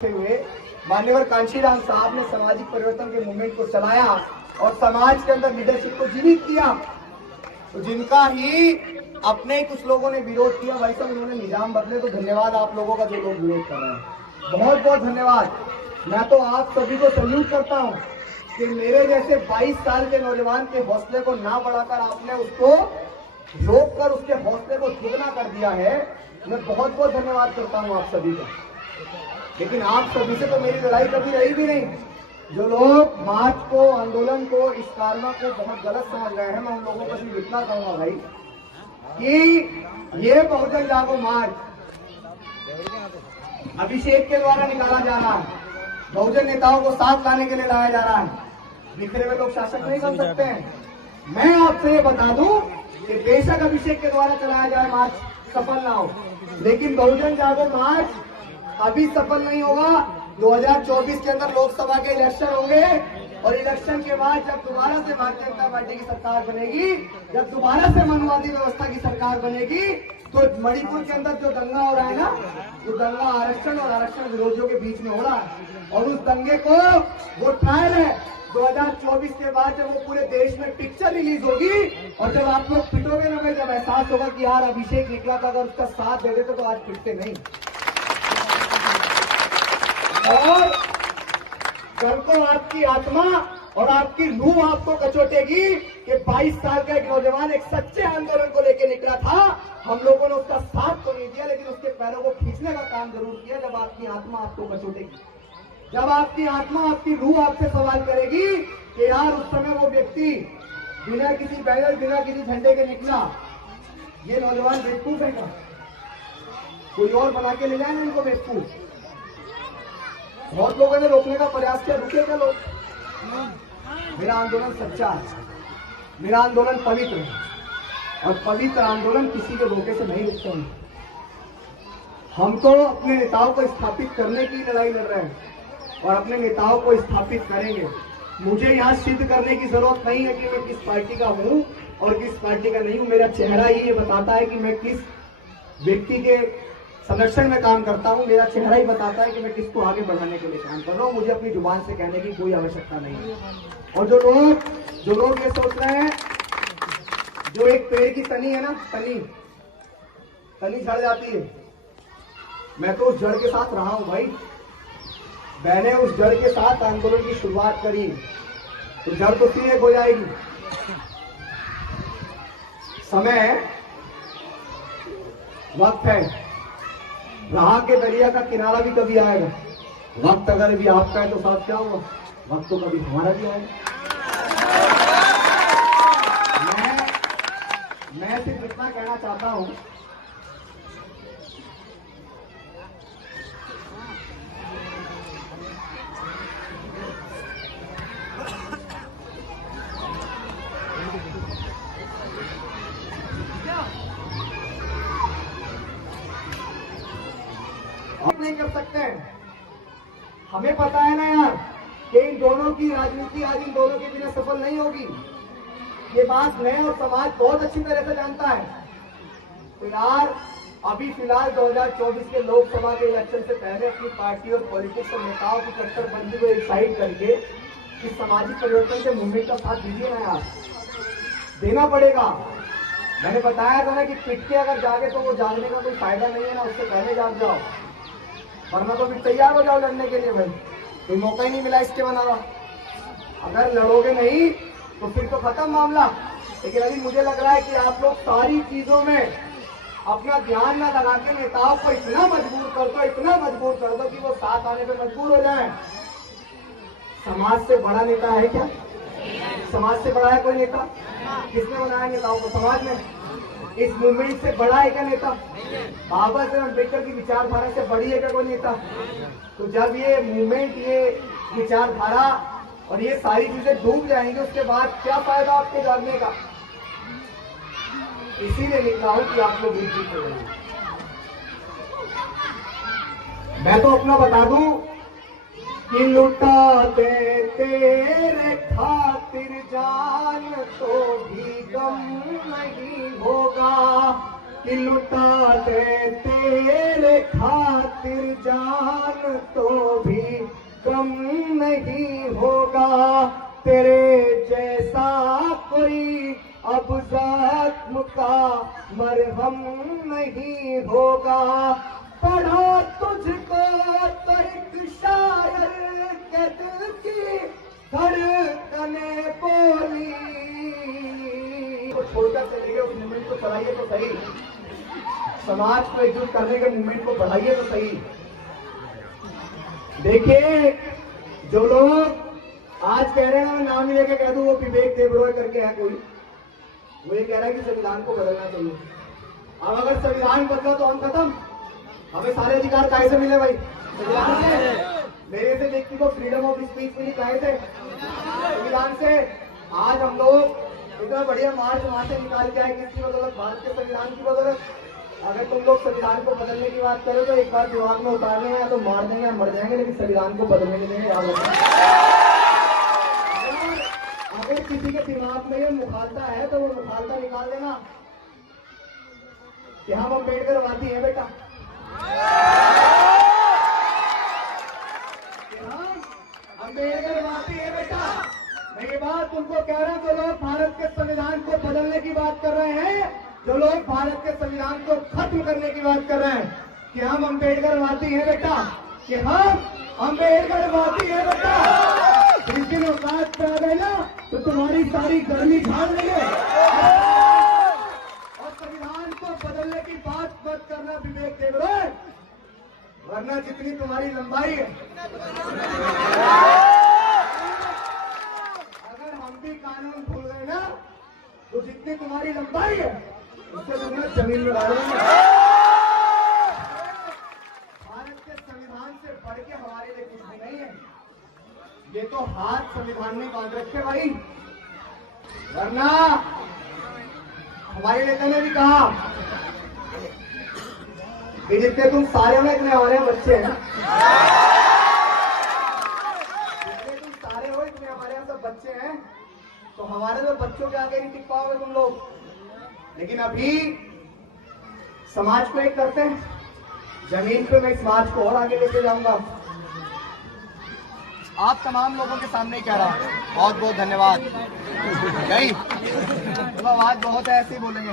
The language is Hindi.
हुए मान्यवर कांशीराम साहब ने सामाजिक परिवर्तन के मूवमेंट को चलाया और समाज के अंदर लीडरशिप को जीवित किया, तो जिनका ही अपने कुछ लोगों ने विरोध किया, भाई साहब उन्होंने निजाम बदले, तो धन्यवाद आप लोगों का जो लोग विरोध कर रहे हैं, बहुत बहुत धन्यवाद। मैं तो आप सभी को सल्यूट करता हूँ कि मेरे जैसे 22 साल के नौजवान के हौसले को ना बढ़ाकर आपने उसको रोक कर उसके हौसले को दुगना कर दिया है। मैं बहुत बहुत धन्यवाद करता हूँ आप सभी का। लेकिन आप सभी से तो मेरी लड़ाई कभी रही भी नहीं। जो लोग मार्च को, आंदोलन को, इस कारवा को बहुत गलत समझ रहे हैं, मैं उन लोगों को सिर्फ इतना कहूंगा भाई कि ये बहुजन जागो मार्च अभिषेक के द्वारा निकाला जा रहा है, बहुजन नेताओं को साथ लाने के लिए लाया जा रहा है। बिखरे हुए लोग शासक नहीं बन सकते हैं। मैं आपसे ये बता दूं कि बेशक अभिषेक के द्वारा चलाया जाए मार्च सफल ना हो, लेकिन बहुजन जागो मार्च अभी सफल नहीं होगा। 2024 के अंदर लोकसभा के इलेक्शन होंगे और इलेक्शन के बाद जब दोबारा से भारतीय जनता पार्टी की सरकार बनेगी, जब दोबारा से मनवादी व्यवस्था की सरकार बनेगी, तो मणिपुर के अंदर जो दंगा हो रहा है ना, वो दंगा आरक्षण और आरक्षण विरोधियों के बीच में हो रहा है और उस दंगे को वो ट्रायल है। 2024 के बाद जब वो पूरे देश में पिक्चर रिलीज होगी और जब आप लोग पिटोगे ना, जब एहसास होगा कि यार अभिषेक निकला था, अगर उसका साथ दे देते तो आज पिटते नहीं। और कल को आपकी आत्मा और आपकी रूह आपको कचोटेगी कि 22 साल का एक नौजवान एक सच्चे आंदोलन को लेकर निकला था, हम लोगों ने उसका साथ तो नहीं दिया, लेकिन उसके पैरों को खींचने का काम जरूर किया। जब आपकी आत्मा आपको कचोटेगी, जब आपकी आत्मा, आपकी रूह आपसे सवाल करेगी कि यार उस समय वो व्यक्ति बिना किसी बैनर, बिना किसी झंडे के निकला, ये नौजवान बेवकूफ है क्या? कोई और बना के ले जाए ना इनको बेवकूफ। बहुत लोगों ने रोकने का प्रयास किया, रुके क्या लोग? मेरा आंदोलन सच्चा है, मेरा आंदोलन पवित्र है और पवित्र आंदोलन किसी के रोके से नहीं रुकते हैं। हम तो अपने नेताओं को स्थापित करने की लड़ाई लड़ रहे हैं और अपने नेताओं को स्थापित करेंगे। मुझे यहाँ सिद्ध करने की जरूरत नहीं है कि मैं किस पार्टी का हूँ और किस पार्टी का नहीं हूँ। मेरा चेहरा ही ये बताता है कि मैं किस व्यक्ति के संरक्षण में काम करता हूं। मेरा चेहरा ही बताता है कि मैं किसको आगे बढ़ाने के लिए काम कर रहा हूं। मुझे अपनी जुबान से कहने की कोई आवश्यकता नहीं है। और जो लोग ये सोच रहे हैं, जो एक पेड़ की तनी है ना, तनी झड़ जाती है, मैं तो उस जड़ के साथ रहा हूं भाई। मैंने उस जड़ के साथ आंदोलन की शुरुआत करी, तो जड़ तो सीधे हो जाएगी। समय है, वक्त है, राह के दरिया का किनारा भी कभी आएगा। वक्त अगर भी आपका है तो साथ क्या हुआ, वक्त तो कभी हमारा भी आएगा। मैं सिर्फ इतना कहना चाहता हूं, आप नहीं कर सकते हैं। हमें पता है ना यार कि इन दोनों की राजनीति आज इन दोनों के बिना सफल नहीं होगी। ये बात मैं और समाज बहुत अच्छी तरह से जानता है। तो यार अभी फिलहाल 2024 के लोकसभा के इलेक्शन से पहले अपनी पार्टी और पॉलिटिक्स और नेताओं की कट्टरबंदी को डिसाइड करके इस सामाजिक परिवर्तन के मूवमेंट का साथ दीजिए ना यार, देना पड़ेगा। मैंने बताया था ना कि पिट के अगर जागे तो वो जागने का कोई फायदा नहीं है ना, उससे पहले जाग जाओ, वरना तो फिर तैयार हो जाओ लड़ने के लिए। भाई कोई मौका ही नहीं मिला इसके बनावा। अगर लड़ोगे नहीं तो फिर तो खत्म मामला। लेकिन अभी मुझे लग रहा है कि आप लोग सारी चीजों में अपना ध्यान ना लगा के नेताओं को इतना मजबूर कर दो कि वो साथ आने पर मजबूर हो जाए। समाज से बड़ा नेता है क्या? समाज से बड़ा है कोई नेता? किसने बनाया नेताओं को? समाज में। इस मूवमेंट से बड़ा है क्या नेता? बाबा साहेब अम्बेडकर की विचारधारा से बड़ी है क्या कोई नेता? तो जब ये मूवमेंट, ये विचारधारा और ये सारी चीजें डूब जाएंगी, उसके बाद क्या फायदा आपके जागने का? इसीलिए निकला हूं कि आप लोग विकसित हो जाएंगे। मैं तो अपना बता दूं कि लुटाते तेरे खातिर जान तो भी गम नहीं होगा। कि लुटा दे तेरे खातिर जान तो भी कम नहीं होगा, तेरे जैसा कोई अब जख्म का मरहम नहीं होगा। पढ़ा तुझको तो एक शायर के दिल की धड़कने बोली। छोड़कर चले गए, उस मूवमेंट को चलाइए तो सही, समाज को एकजुट करने के मूवमेंट को बढ़ाइए तो सही। देखिए, जो लोग आज कह रहे हैं, मैं नाम ही लेके कह दूं, वो विवेक देबरॉय करके है कोई, वो ये कह रहा है कि संविधान को बदलना चाहिए। अब अगर संविधान बदला तो हम खत्म, हमें सारे अधिकार काहे से मिले भाई? संविधान से। मेरे से व्यक्ति को फ्रीडम ऑफ स्पीच मिली काहे से? संविधान से। आज हम लोग इतना बढ़िया मार्च वहां से निकाल के आए, किसकी बदौलत? भारत के संविधान की बदौलत। अगर तुम लोग संविधान को बदलने की बात करो तो एक बार दिमाग में उतारने में या तो मार देंगे या मर जाएंगे, लेकिन संविधान को बदलने नहीं देंगे, याद रखना। अगर किसी के दिमाग में ये मुखालता है तो वो मुखालता निकाल देना कि हम अम्बेडकरवादी हैं बेटा, अम्बेडकरवादी है बेटा। मैं ये बात उनको कह रहा हूं, जो लोग भारत के संविधान को बदलने की बात कर रहे हैं, जो लोग भारत के संविधान को खत्म करने की बात कर रहे हैं, कि हम अम्बेडकरवादी हैं बेटा, कि हम अम्बेडकरवादी हैं बेटा। जिस दिन औकात पे आ गए ना तो तुम्हारी सारी गर्मी झाड़ लेंगे। और संविधान को बदलने की बात मत करना विवेक देबरॉय, वरना जितनी तुम्हारी लंबाई है, अगर हम भी कानून भूल गए ना तो जितनी तुम्हारी लंबाई है उससे तुमने जमीन में डाल देंगे। भारत के संविधान से बढ़ के हमारे लिए कुछ भी नहीं है। ये तो हाथ संविधान में बांध रखे भाई, वरना हमारे नेता ने भी कहा कि जितने तुम सारे हो इतने हमारे बच्चे हैं, जितने तुम सारे हो इतने हमारे यहाँ सब बच्चे हैं, तो हमारे तो बच्चों के आगे नहीं टिक पाओगे तुम लोग। लेकिन अभी समाज को एक करते हैं, जमीन पे मैं समाज को और आगे लेके जाऊंगा। आप तमाम लोगों के सामने कह रहा हूं, बहुत बहुत धन्यवाद। नहीं, आवाज बहुत है, ऐसे ही बोलेंगे।